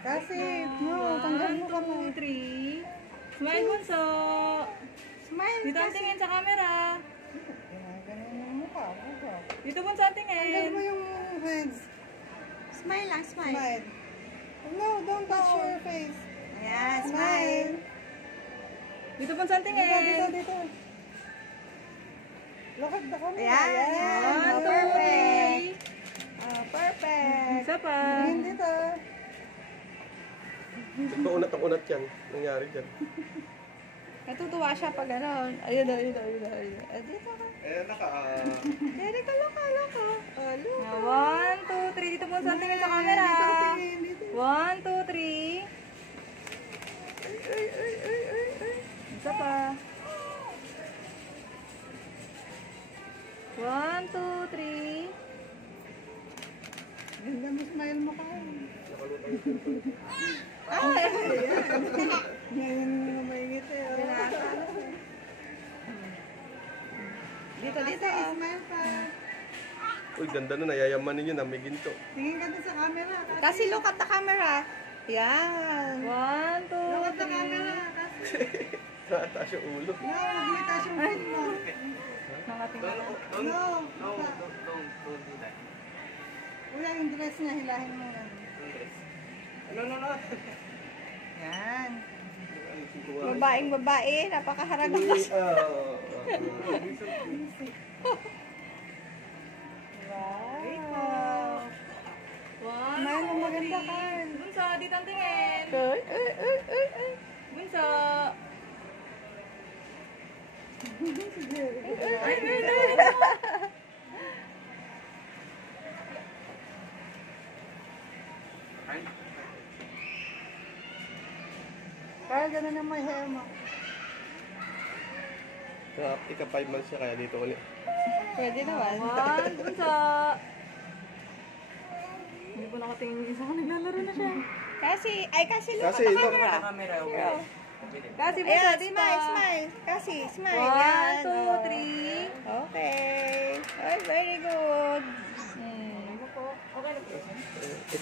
Kasi, no, tanggal mo kamay. 1, 2, 3. Smile, bunso. Smile Dito ang kasi. tingin sa camera. Ganun yung mukha. Dito bunso ang Tanggal tingin. mo yung hands. Smile lang, smile. Smile. No, don't touch your face. Ayan, smile. Smile. Dito bunso ang tingin. Dito. Lakad na kami. Ayan. 1, 2, Perfect. 3. Perfect. Isa pa. Tingin dito. Ito unat yan. Nangyari dyan. Natutuwa siya pag gano'n. Ayun. Dito ka. Dito ka, loka. Ah, 1, 2, 3. Dito bunso ang tingin sa camera. Dito. 1, 2, 3. Isa pa. 1, 2, 3. Ganda mo smile mo ka. Ay! Ngayon nga maingit eh. Dito. Smile pa. Uy, ganda na. Nayayamanin yun. May ginto. Tingin ka din sa camera. Kasi look at the camera. Yan. 1, 2, Look at the camera. Kasi. Taas yung ulo. No, may taas yung phone mo. Nakatingin. No. Don't do that. Wala yung dress niya. Hilahin mo yan. No. Yan. Babae. Napakaharap ng bas. Wow. 1, Smile mo maganda ka. Bunso, dito ang tingin. Ay. Bunso. Kaya ganun ang may hair mo. Ika 5 months siya kaya dito ulit. Pwede naman. 1, bunso. Hindi po nakatingin yung isa ko. Naglalaro na siya. Kasi look at Kasi, the look. camera. Kasi bunso, Ayan, dito. smile. Kasi, smile. 1, Yan. 2, 3. Okay. Ay, very good. Okay na po. Ikaw.